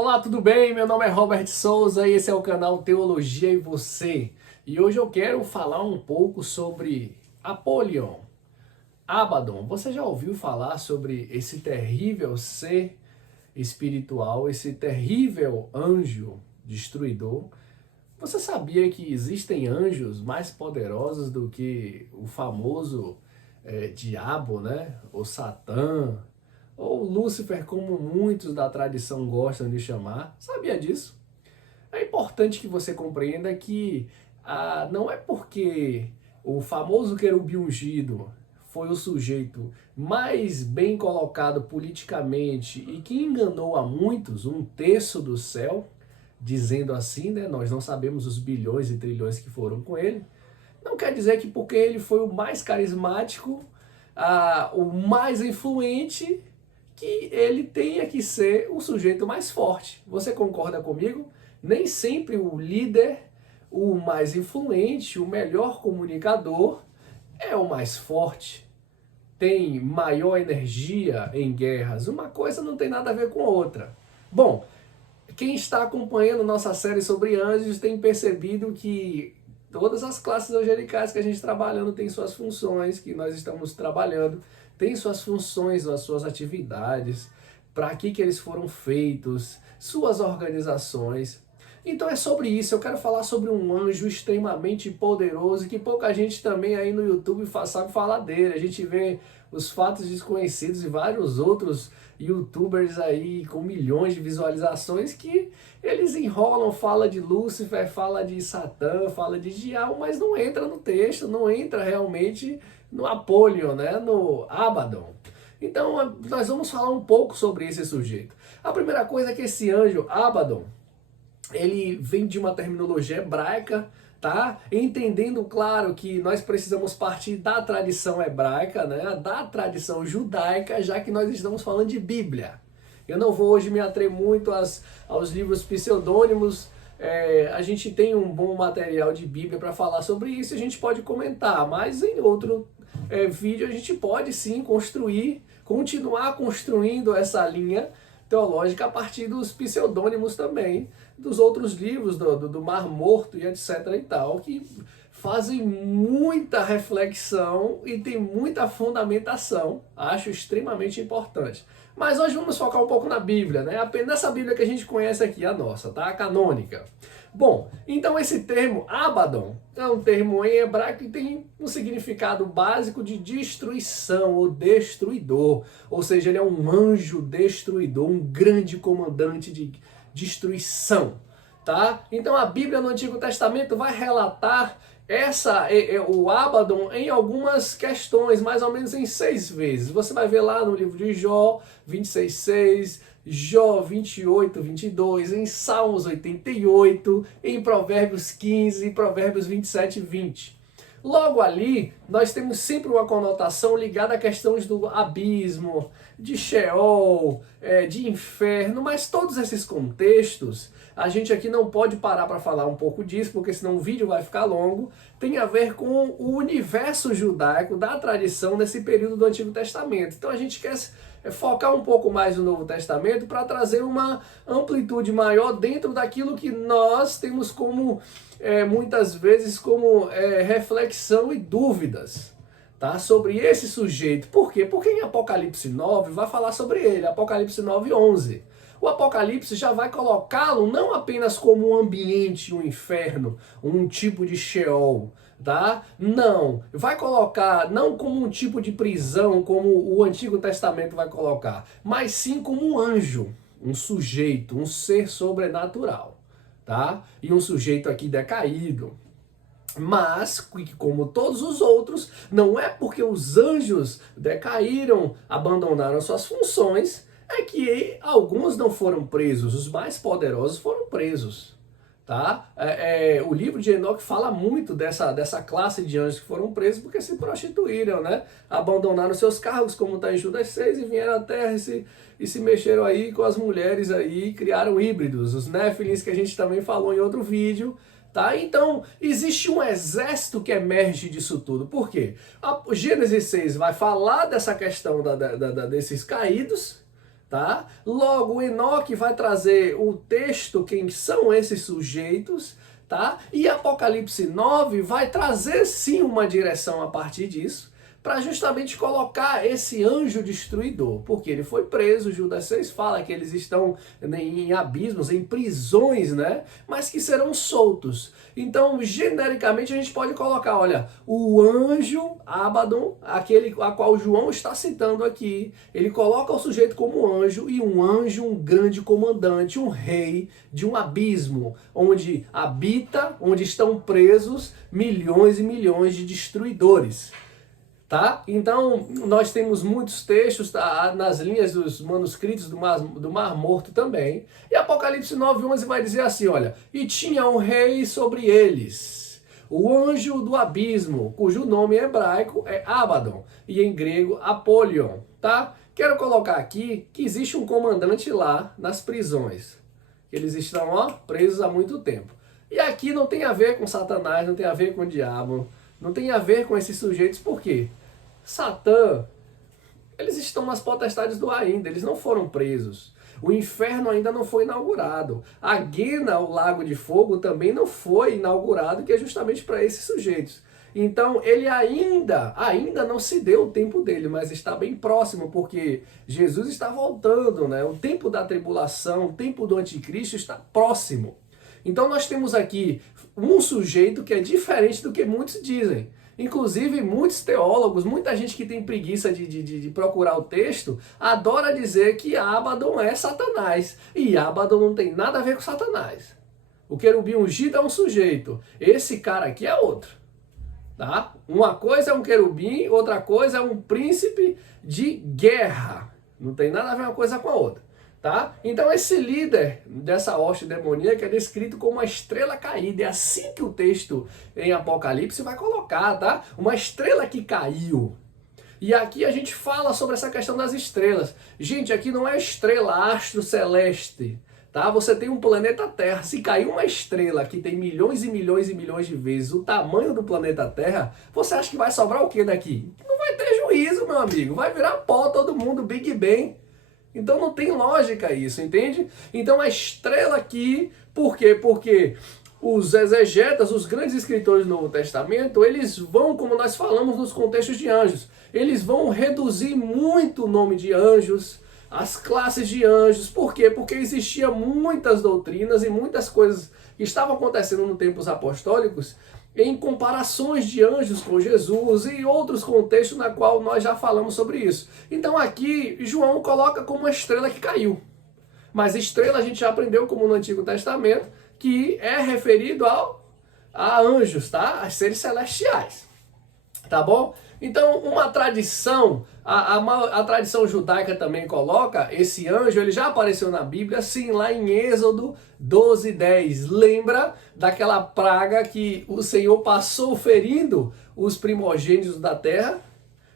Olá, tudo bem? Meu nome é Robert Souza e esse é o canal Teologia e Você. E hoje eu quero falar um pouco sobre Apollyon, Abaddon. Você já ouviu falar sobre esse terrível ser espiritual, esse terrível anjo destruidor? Você sabia que existem anjos mais poderosos do que o famoso diabo, né? Ou Satã, ou Lúcifer, como muitos da tradição gostam de chamar? Sabia disso? É importante que você compreenda que não é porque o famoso querubim ungido foi o sujeito mais bem colocado politicamente e que enganou a muitos, um terço do céu, dizendo assim, né? Nós não sabemos os bilhões e trilhões que foram com ele. Não quer dizer que porque ele foi o mais carismático, o mais influente, que ele tenha que ser o sujeito mais forte. Você concorda comigo? Nem sempre o líder, o mais influente, o melhor comunicador é o mais forte. Tem maior energia em guerras. Uma coisa não tem nada a ver com a outra. Bom, quem está acompanhando nossa série sobre anjos tem percebido que todas as classes angelicais que a gente está trabalhando têm suas funções, que nós estamos trabalhando, têm suas funções, as suas atividades, para que eles foram feitos, suas organizações. Então é sobre isso, eu quero falar sobre um anjo extremamente poderoso que pouca gente também aí no YouTube sabe falar dele. A gente vê os fatos desconhecidos e vários outros YouTubers aí com milhões de visualizações que eles enrolam, fala de Lúcifer, fala de Satã, fala de diabo, mas não entra no texto, não entra realmente no Apollyon, né, no Abaddon. Então nós vamos falar um pouco sobre esse sujeito. A primeira coisa é que esse anjo Abaddon, ele vem de uma terminologia hebraica, tá? Entendendo, claro, que nós precisamos partir da tradição hebraica, né? Da tradição judaica, já que nós estamos falando de Bíblia. Eu não vou hoje me ater muito aos livros pseudônimos. A gente tem um bom material de Bíblia para falar sobre isso, a gente pode comentar, mas em outro vídeo a gente pode sim continuar construindo essa linha teológica a partir dos pseudônimos também, dos outros livros do Mar Morto e etc e tal, que fazem muita reflexão e tem muita fundamentação, acho extremamente importante. Mas hoje vamos focar um pouco na Bíblia, né? Apenas essa Bíblia que a gente conhece aqui, a nossa, tá? A canônica. Bom, então esse termo Abaddon é um termo em hebraico que tem um significado básico de destruição ou destruidor, ou seja, ele é um anjo destruidor, um grande comandante de destruição, tá? Então a Bíblia no Antigo Testamento vai relatar o Abaddon em algumas questões, mais ou menos em 6 vezes. Você vai ver lá no livro de Jó 26:6, Jó 28:22, em Salmos 88, em Provérbios 15 e Provérbios 27:20. Logo ali, nós temos sempre uma conotação ligada a questões do abismo, de Sheol, de inferno, mas todos esses contextos, a gente aqui não pode parar para falar um pouco disso, porque senão o vídeo vai ficar longo, tem a ver com o universo judaico da tradição nesse período do Antigo Testamento. Então a gente quer focar um pouco mais no Novo Testamento para trazer uma amplitude maior dentro daquilo que nós temos como, muitas vezes, como reflexão e dúvidas, tá? Sobre esse sujeito. Por quê? Porque em Apocalipse 9 vai falar sobre ele, Apocalipse 9:11. O Apocalipse já vai colocá-lo não apenas como um ambiente, um inferno, um tipo de Sheol, tá? Não, vai colocar não como um tipo de prisão, como o Antigo Testamento vai colocar, mas sim como um anjo, um sujeito, um ser sobrenatural, tá? E um sujeito aqui decaído. Mas, como todos os outros, não é porque os anjos decaíram, abandonaram suas funções, é que alguns não foram presos, os mais poderosos foram presos, tá? O livro de Enoque fala muito dessa classe de anjos que foram presos porque se prostituíram, né? Abandonaram seus cargos, como está em Judas 6, e vieram à terra e se mexeram aí com as mulheres aí, criaram híbridos, os Néfilins, que a gente também falou em outro vídeo, tá? Então, existe um exército que emerge disso tudo. Por quê? A Gênesis 6 vai falar dessa questão desses caídos, tá? Logo, Enoque vai trazer o texto, quem são esses sujeitos, tá? E Apocalipse 9 vai trazer sim uma direção a partir disso, para justamente colocar esse anjo destruidor, porque ele foi preso. Judas 6 fala que eles estão em abismos, em prisões, né? Mas que serão soltos. Então, genericamente, a gente pode colocar, olha, o anjo Abaddon, aquele a qual João está citando aqui, ele coloca o sujeito como anjo, e um anjo, um grande comandante, um rei de um abismo, onde habita, onde estão presos milhões e milhões de destruidores. Tá? Então, nós temos muitos textos, tá, nas linhas dos manuscritos do Mar Morto também. E Apocalipse 9:11 vai dizer assim, olha, e tinha um rei sobre eles, o anjo do abismo, cujo nome em hebraico é Abaddon e em grego Apolion. Tá? Quero colocar aqui que existe um comandante lá nas prisões. Eles estão, ó, presos há muito tempo. E aqui não tem a ver com Satanás, não tem a ver com o diabo, não tem a ver com esses sujeitos. Por quê? Satã, eles estão nas potestades do ar ainda, eles não foram presos. O inferno ainda não foi inaugurado. A Guena, o lago de fogo, também não foi inaugurado, que é justamente para esses sujeitos. Então, ele ainda não se deu o tempo dele, mas está bem próximo, porque Jesus está voltando, né? O tempo da tribulação, o tempo do anticristo está próximo. Então, nós temos aqui um sujeito que é diferente do que muitos dizem. Inclusive, muitos teólogos, muita gente que tem preguiça de procurar o texto, adora dizer que Abaddon é Satanás. E Abaddon não tem nada a ver com Satanás. O querubim ungido é um sujeito. Esse cara aqui é outro. Tá? Uma coisa é um querubim, outra coisa é um príncipe de guerra. Não tem nada a ver uma coisa com a outra. Tá? Então esse líder dessa hoste demoníaca é descrito como uma estrela caída. É assim que o texto em Apocalipse vai colocar, tá? Uma estrela que caiu. E aqui a gente fala sobre essa questão das estrelas. Gente, aqui não é estrela, astro celeste, tá? Você tem um planeta Terra. Se cair uma estrela que tem milhões e milhões e milhões de vezes o tamanho do planeta Terra, você acha que vai sobrar o que daqui? Não vai ter juízo, meu amigo. Vai virar pó todo mundo, Big Bang. Então não tem lógica isso, entende? Então a estrela aqui, por quê? Porque os exegetas, os grandes escritores do Novo Testamento, eles vão, como nós falamos nos contextos de anjos, eles vão reduzir muito o nome de anjos, as classes de anjos. Por quê? Porque existiam muitas doutrinas e muitas coisas que estavam acontecendo nos tempos apostólicos em comparações de anjos com Jesus e outros contextos na qual nós já falamos sobre isso. Então aqui João coloca como uma estrela que caiu. Mas estrela a gente já aprendeu como no Antigo Testamento, que é referido a anjos, tá? A seres celestiais. Tá bom? Então, uma tradição, a tradição judaica também coloca esse anjo, ele já apareceu na Bíblia, sim, lá em Êxodo 12:10. Lembra daquela praga que o Senhor passou ferindo os primogênitos da terra?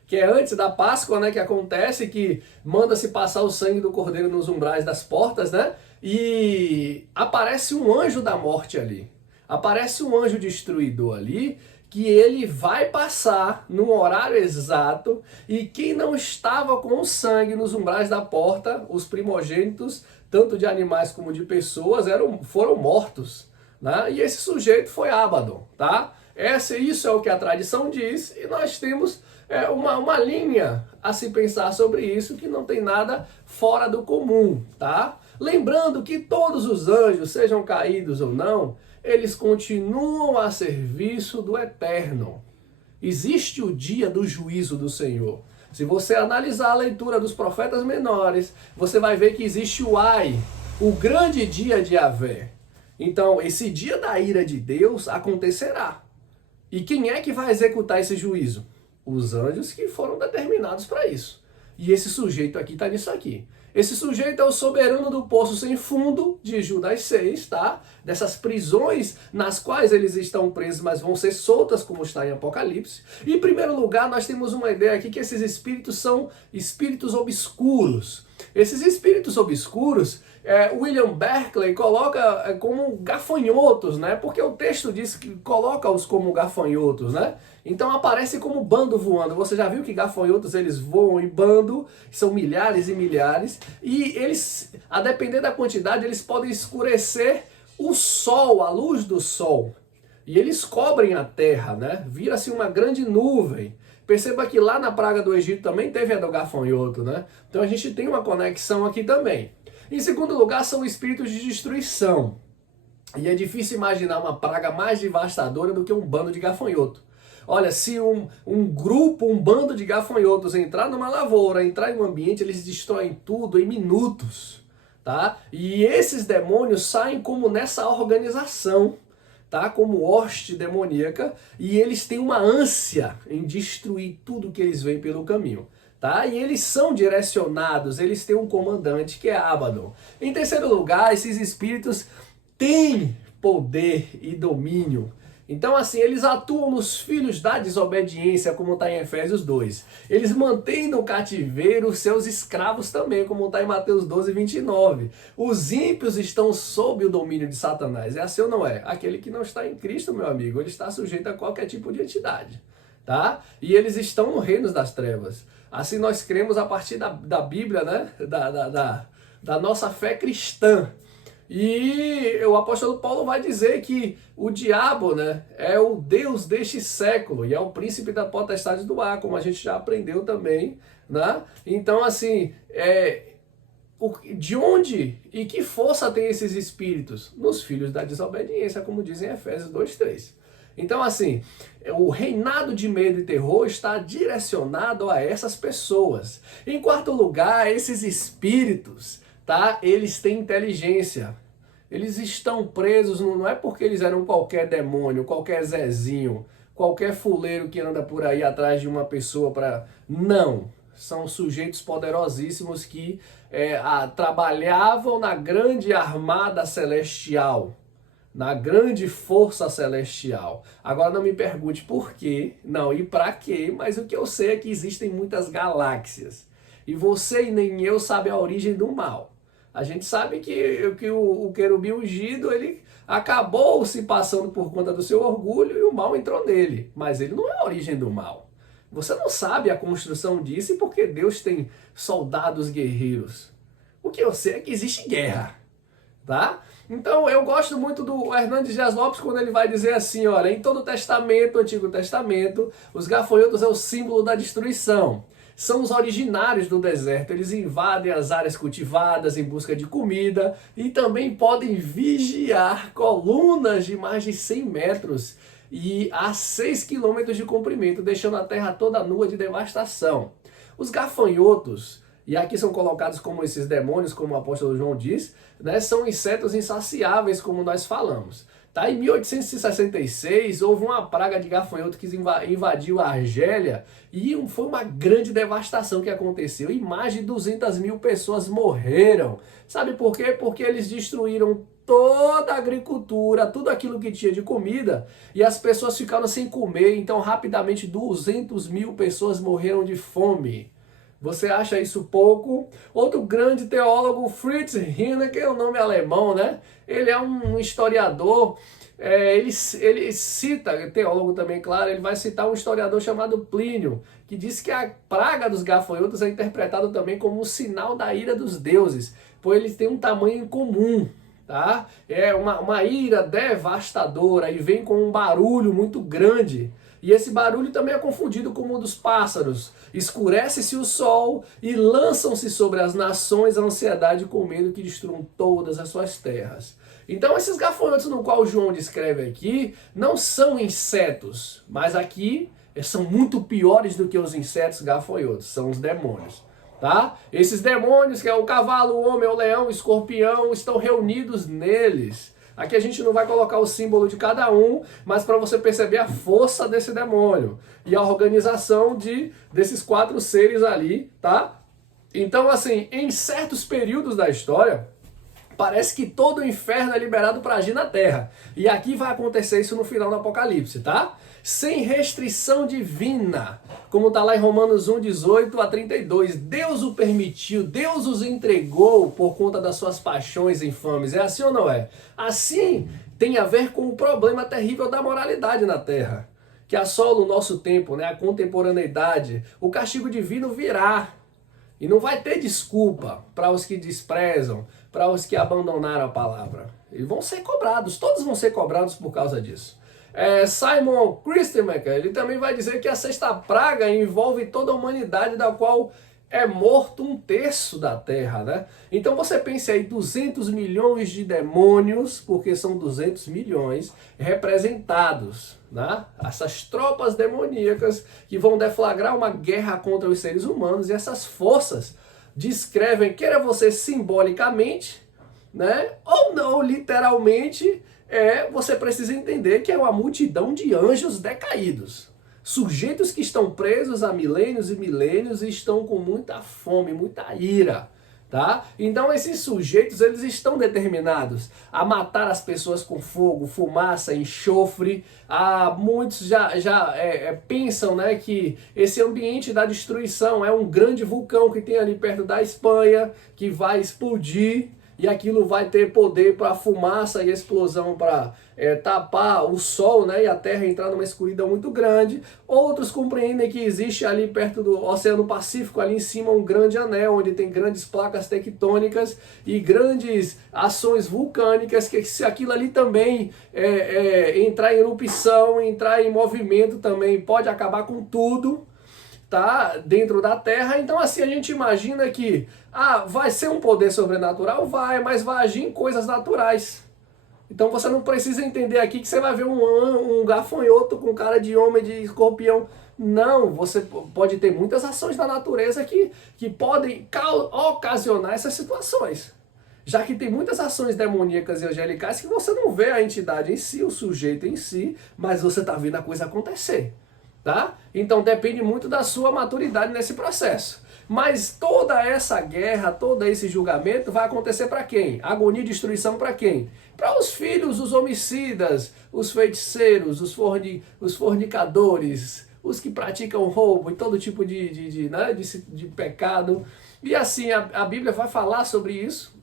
Que é antes da Páscoa, né, que acontece, que manda-se passar o sangue do cordeiro nos umbrais das portas, né? E aparece um anjo da morte ali. Aparece um anjo destruidor ali, que ele vai passar no horário exato, e quem não estava com o sangue nos umbrais da porta, os primogênitos, tanto de animais como de pessoas, foram mortos, né? E esse sujeito foi Abaddon, tá? Isso é o que a tradição diz, e nós temos uma linha a se pensar sobre isso, que não tem nada fora do comum, tá? Lembrando que todos os anjos, sejam caídos ou não, eles continuam a serviço do Eterno. Existe o dia do juízo do Senhor. Se você analisar a leitura dos profetas menores, você vai ver que existe o grande dia de Yahvé. Então, esse dia da ira de Deus acontecerá. E quem é que vai executar esse juízo? Os anjos que foram determinados para isso. E esse sujeito aqui está nisso aqui. Esse sujeito é o soberano do poço sem fundo de Judas 6, tá? Dessas prisões nas quais eles estão presos, mas vão ser soltas, como está em Apocalipse. E, em primeiro lugar, nós temos uma ideia aqui que esses espíritos são espíritos obscuros. Esses espíritos obscuros, William Berkeley coloca como gafanhotos, né? Porque o texto diz que coloca-os como gafanhotos, né? Então aparece como bando voando. Você já viu que gafanhotos eles voam em bando, são milhares e milhares, e eles, a depender da quantidade, eles podem escurecer o sol, a luz do sol. E eles cobrem a terra, né? Vira-se uma grande nuvem. Perceba que lá na praga do Egito também teve a do gafanhoto, né? Então a gente tem uma conexão aqui também. Em segundo lugar, são espíritos de destruição. E é difícil imaginar uma praga mais devastadora do que um bando de gafanhoto. Olha, se um grupo, um bando de gafanhotos entrar numa lavoura, entrar em um ambiente, eles destroem tudo em minutos, tá? E esses demônios saem como nessa organização, tá? Como hoste demoníaca, e eles têm uma ânsia em destruir tudo que eles veem pelo caminho, tá? E eles são direcionados, eles têm um comandante que é Abaddon. Em terceiro lugar, esses espíritos têm poder e domínio. Então, assim, eles atuam nos filhos da desobediência, como está em Efésios 2. Eles mantêm no cativeiro os seus escravos também, como está em Mateus 12, 29. Os ímpios estão sob o domínio de Satanás. É assim ou não é? Aquele que não está em Cristo, meu amigo, ele está sujeito a qualquer tipo de entidade, tá? E eles estão no reino das trevas. Assim nós cremos a partir da Bíblia, né? Da nossa fé cristã. E o apóstolo Paulo vai dizer que o diabo, né, é o Deus deste século e é o príncipe da potestade do ar, como a gente já aprendeu também, né? Então, assim, de onde e que força tem esses espíritos? Nos filhos da desobediência, como dizem Efésios 2:3. Então, assim, o reinado de medo e terror está direcionado a essas pessoas. Em quarto lugar, esses espíritos, tá? Eles têm inteligência. Eles estão presos, não é porque eles eram qualquer demônio, qualquer Zezinho, qualquer fuleiro que anda por aí atrás de uma pessoa para... Não, são sujeitos poderosíssimos que trabalhavam na grande armada celestial, na grande força celestial. Agora não me pergunte por quê, não, e para quê, mas o que eu sei é que existem muitas galáxias. E você e nem eu sabe a origem do mal. A gente sabe que o querubim ungido, ele acabou se passando por conta do seu orgulho e o mal entrou nele. Mas ele não é a origem do mal. Você não sabe a construção disso porque Deus tem soldados guerreiros. O que eu sei é que existe guerra, tá? Então eu gosto muito do Hernandes Dias Lopes quando ele vai dizer assim, olha, em todo o Testamento, Antigo Testamento, os gafanhotos é o símbolo da destruição. São os originários do deserto, eles invadem as áreas cultivadas em busca de comida e também podem vigiar colunas de mais de 100 metros e a 6 quilômetros de comprimento, deixando a terra toda nua de devastação. Os gafanhotos, e aqui são colocados como esses demônios, como o apóstolo João diz, né, são insetos insaciáveis, como nós falamos. Tá? Em 1866, houve uma praga de gafanhoto que invadiu a Argélia e foi uma grande devastação que aconteceu. E mais de 200 mil pessoas morreram. Sabe por quê? Porque eles destruíram toda a agricultura, tudo aquilo que tinha de comida, e as pessoas ficaram sem comer. Então, rapidamente, 200 mil pessoas morreram de fome. Você acha isso pouco? Outro grande teólogo, Fritz Heinecke, é um nome alemão, né? Ele é um historiador, ele cita, teólogo também, claro, ele vai citar um historiador chamado Plínio, que diz que a praga dos gafanhotos é interpretada também como um sinal da ira dos deuses, pois eles têm um tamanho incomum, tá? É uma ira devastadora e vem com um barulho muito grande. E esse barulho também é confundido com o dos pássaros. Escurece-se o sol e lançam-se sobre as nações a ansiedade com medo que destruam todas as suas terras. Então esses gafanhotos no qual João descreve aqui não são insetos, mas aqui são muito piores do que os insetos gafanhotos, são os demônios. Tá? Esses demônios, que é o cavalo, o homem, o leão, o escorpião, estão reunidos neles. Aqui a gente não vai colocar o símbolo de cada um, mas para você perceber a força desse demônio e a organização desses 4 seres ali, tá? Então, assim, em certos períodos da história, Parece que todo o inferno é liberado para agir na terra. E aqui vai acontecer isso no final do Apocalipse, tá? Sem restrição divina, como está lá em Romanos 1, 18 a 32. Deus o permitiu, Deus os entregou por conta das suas paixões infames. É assim ou não é? Assim tem a ver com o problema terrível da moralidade na terra, que assola o nosso tempo, né? A contemporaneidade. O castigo divino virá. E não vai ter desculpa para os que desprezam, para os que abandonaram a palavra. E vão ser cobrados, todos vão ser cobrados por causa disso. Simon Christenmaker, ele também vai dizer que a sexta praga envolve toda a humanidade, da qual é morto 1/3 da terra, né? Então você pense aí, 200 milhões de demônios, porque são 200 milhões representados, né? Essas tropas demoníacas que vão deflagrar uma guerra contra os seres humanos, e essas forças descrevem, queira você simbolicamente, né? Ou não, literalmente, você precisa entender que é uma multidão de anjos decaídos. Sujeitos que estão presos há milênios e milênios e estão com muita fome, muita ira, tá? Então esses sujeitos, eles estão determinados a matar as pessoas com fogo, fumaça, enxofre. Muitos já pensam, né, que esse ambiente da destruição é um grande vulcão que tem ali perto da Espanha, que vai explodir. E aquilo vai ter poder para a fumaça e a explosão para tapar o sol, né, e a terra entrar numa escuridão muito grande. Outros compreendem que existe ali perto do Oceano Pacífico, ali em cima, um grande anel, onde tem grandes placas tectônicas e grandes ações vulcânicas, que se aquilo ali também entrar em erupção, entrar em movimento também, pode acabar com tudo, tá, dentro da terra. Então assim a gente imagina que vai ser um poder sobrenatural? Vai, mas vai agir em coisas naturais. Então você não precisa entender aqui que você vai ver um gafanhoto com cara de homem, de escorpião. Não, você pode ter muitas ações da natureza que podem ocasionar essas situações. Já que tem muitas ações demoníacas e angelicais que você não vê a entidade em si, o sujeito em si, mas você está vendo a coisa acontecer. Tá? Então depende muito da sua maturidade nesse processo. Mas toda essa guerra, todo esse julgamento vai acontecer para quem? Agonia e destruição para quem? Para os filhos, os homicidas, os feiticeiros, os fornicadores, os que praticam roubo e todo tipo de pecado. E assim, a Bíblia vai falar sobre isso.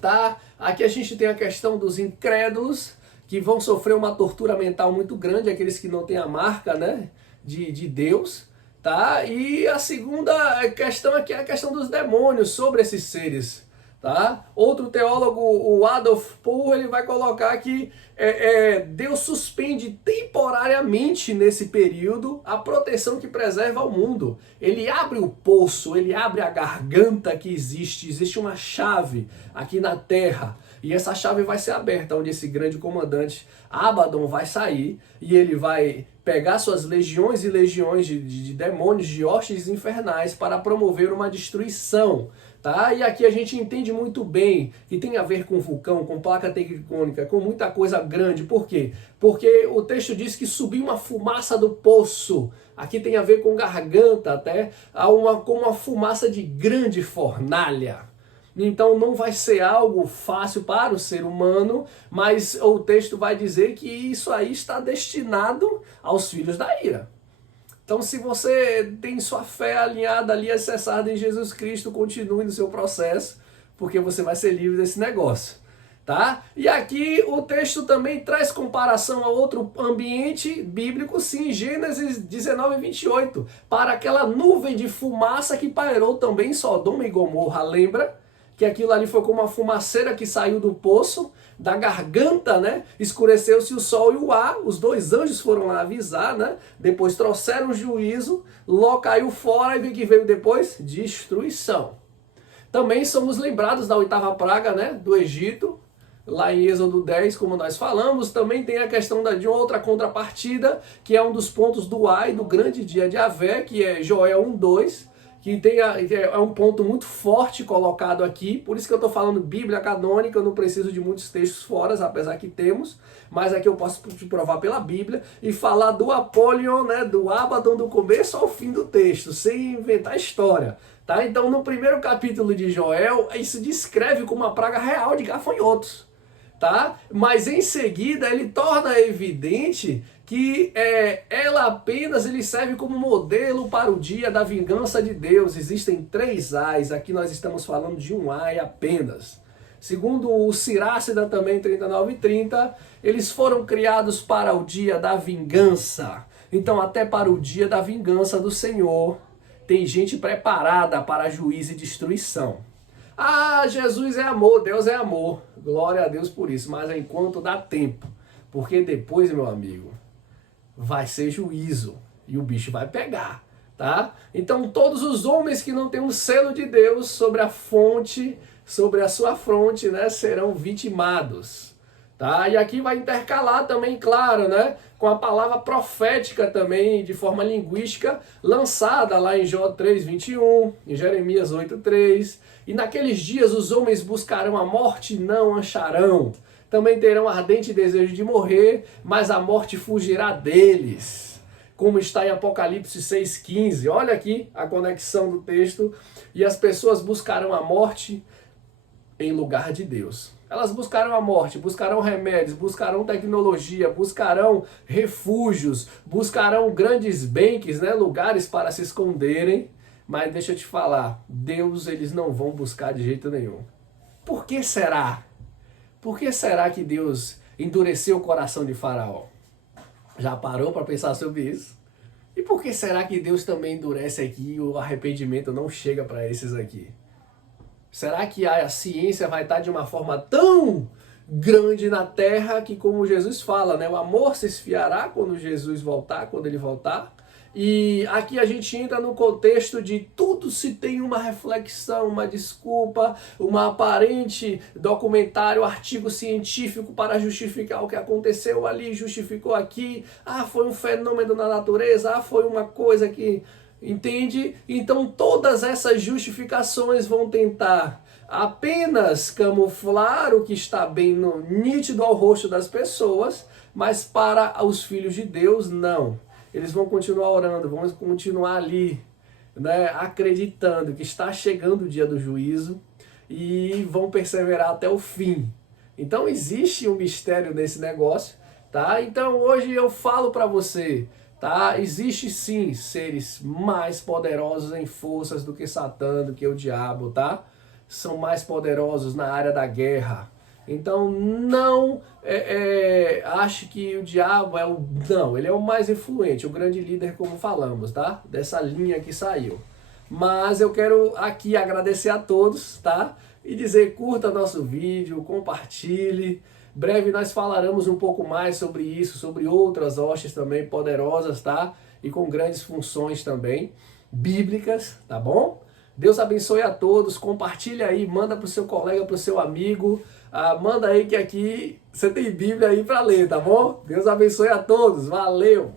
Tá? Aqui a gente tem a questão dos incrédulos, que vão sofrer uma tortura mental muito grande, aqueles que não têm a marca, né, de Deus, tá? E a segunda questão aqui é a questão dos demônios sobre esses seres, tá? Outro teólogo, o Adolf Pohl, ele vai colocar que Deus suspende temporariamente nesse período a proteção que preserva o mundo. Ele abre o poço, ele abre a garganta que existe uma chave aqui na terra. E essa chave vai ser aberta, onde esse grande comandante Abaddon vai sair e ele vai pegar suas legiões e legiões de demônios, de hostes infernais, para promover uma destruição. Tá? E aqui a gente entende muito bem que tem a ver com vulcão, com placa tectônica, com muita coisa grande. Por quê? Porque o texto diz que subiu uma fumaça do poço. Aqui tem a ver com garganta, até com uma fumaça de grande fornalha. Então não vai ser algo fácil para o ser humano, mas o texto vai dizer que isso aí está destinado aos filhos da ira. Então se você tem sua fé alinhada ali, acessada em Jesus Cristo, continue no seu processo, porque você vai ser livre desse negócio. Tá? E aqui o texto também traz comparação a outro ambiente bíblico, sim, Gênesis 19, 28, para aquela nuvem de fumaça que pairou também em Sodoma e Gomorra, lembra? Que aquilo ali foi como uma fumaceira que saiu do poço, da garganta, né? Escureceu-se o sol e o ar, os dois anjos foram lá avisar, né? Depois trouxeram o juízo, Ló caiu fora e o que veio depois? Destruição. Também somos lembrados da 8ª praga, né? Do Egito, lá em Êxodo 10, como nós falamos. Também tem a questão de outra contrapartida, que é um dos pontos do Ai, do grande dia de Javé, que é Joel 1:2, que é um ponto muito forte colocado aqui. Por isso que eu estou falando Bíblia canônica, eu não preciso de muitos textos fora, apesar que temos, mas aqui eu posso te provar pela Bíblia e falar do Apollyon, né, do Abaddon, do começo ao fim do texto, sem inventar história. Tá? Então, no primeiro capítulo de Joel, isso descreve como uma praga real de gafanhotos. Tá? Mas em seguida ele torna evidente que ela apenas ele serve como modelo para o dia da vingança de Deus. Existem 3 ais, aqui nós estamos falando de um ai apenas. Segundo o Siracida também 39:30, eles foram criados para o dia da vingança. Então até para o dia da vingança do Senhor tem gente preparada para juízo e destruição. Ah, Jesus é amor, Deus é amor. Glória a Deus por isso, mas enquanto dá tempo. Porque depois, meu amigo, vai ser juízo e o bicho vai pegar, tá? Então todos os homens que não têm um selo de Deus sobre a fonte, sobre a sua fronte, né, serão vitimados. Tá? E aqui vai intercalar também, claro, né, com a palavra profética também, de forma linguística, lançada lá em Jó 3:21, em Jeremias 8:3. E naqueles dias os homens buscarão a morte e não acharão. Também terão ardente desejo de morrer, mas a morte fugirá deles. Como está em Apocalipse 6:15. Olha aqui a conexão do texto. E as pessoas buscarão a morte em lugar de Deus. Elas buscarão a morte, buscarão remédios, buscarão tecnologia, buscarão refúgios, buscarão grandes banks, né, lugares para se esconderem. Mas deixa eu te falar, Deus eles não vão buscar de jeito nenhum. Por que será? Por que será que Deus endureceu o coração de Faraó? Já parou para pensar sobre isso? E por que será que Deus também endurece aqui e o arrependimento não chega para esses aqui? Será que a ciência vai estar de uma forma tão grande na Terra que, como Jesus fala, né, o amor se esfriará quando Jesus voltar, quando ele voltar? E aqui a gente entra no contexto de tudo se tem uma reflexão, uma desculpa, uma aparente documentário, artigo científico para justificar o que aconteceu ali, justificou aqui. Ah, foi um fenômeno na natureza, ah, foi uma coisa que... Entende? Então todas essas justificações vão tentar apenas camuflar o que está bem nítido ao rosto das pessoas, mas para os filhos de Deus, não. Eles vão continuar orando, vão continuar ali, né, acreditando que está chegando o dia do juízo e vão perseverar até o fim. Então existe um mistério nesse negócio, tá? Então hoje eu falo para você... Tá? Existe sim seres mais poderosos em forças do que Satã, do que o diabo, tá? São mais poderosos na área da guerra. Então não ache que o diabo é o... Não, ele é o mais influente, o grande líder, como falamos, tá? Dessa linha que saiu. Mas eu quero aqui agradecer a todos, tá? E dizer, curta nosso vídeo, compartilhe. Breve nós falaremos um pouco mais sobre isso, sobre outras hostes também poderosas, tá? E com grandes funções também, bíblicas, tá bom? Deus abençoe a todos, compartilha aí, manda pro seu colega, pro seu amigo, manda aí que aqui você tem Bíblia aí para ler, tá bom? Deus abençoe a todos, valeu!